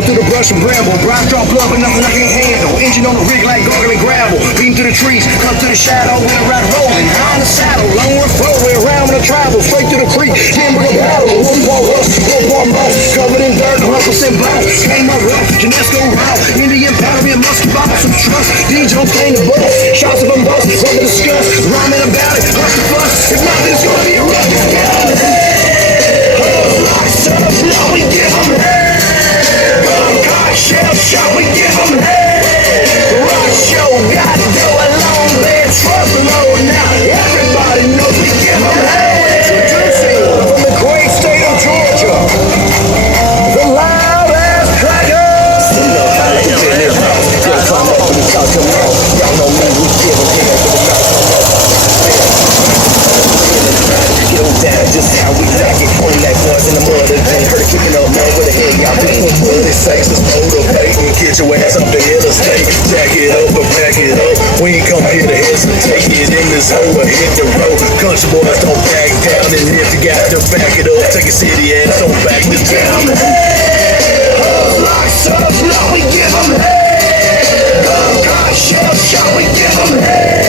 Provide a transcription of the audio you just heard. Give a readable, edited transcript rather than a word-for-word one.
Ramble through the brush and bramble. Drive, drop blood, but nothing I can't handle. Engine on the rig like gargling gravel. Beam through the trees, come to the shadow. When I ride rolling, high in the saddle. Long run flow, way around when I travel. Straight through the creek, can't bring a battle. One ball rush, one ball ball. Covered in dirt, 100% bone. Came up rough, Kinesco route. Indian powder, me a musky bottle, some trust. DJ don't claim the bus. Shots of them bust, rubber discuss. Rhyming about it, what's the fuss? If not, it's gonna be a rough discount. Now we give them hell. Gun, cock, shell, shot, we give them hell. Rock show, got to go a long bed, truck load. Now everybody knows we give them hell. Introducing from the great state of Georgia, the loud ass crackers. You know how they get in their house. Just climb up to the south, come out. Y'all know me, we give them hell to the south, come out. Get them down, just how we like it. On that boys in the mud again. Heard kicking up, man, where the hell y'all been? Well, it sakes, let's motivate and get your ass up the interstate. Jack it up or pack it up. We ain't come here to hesitate. Get in this hole or hit the road. Country boys don't back down, and if you got to back it up, take a city ass, don't back this down. Like subs, now we give them hell. Gun, cock, shell, shot, we give them hell.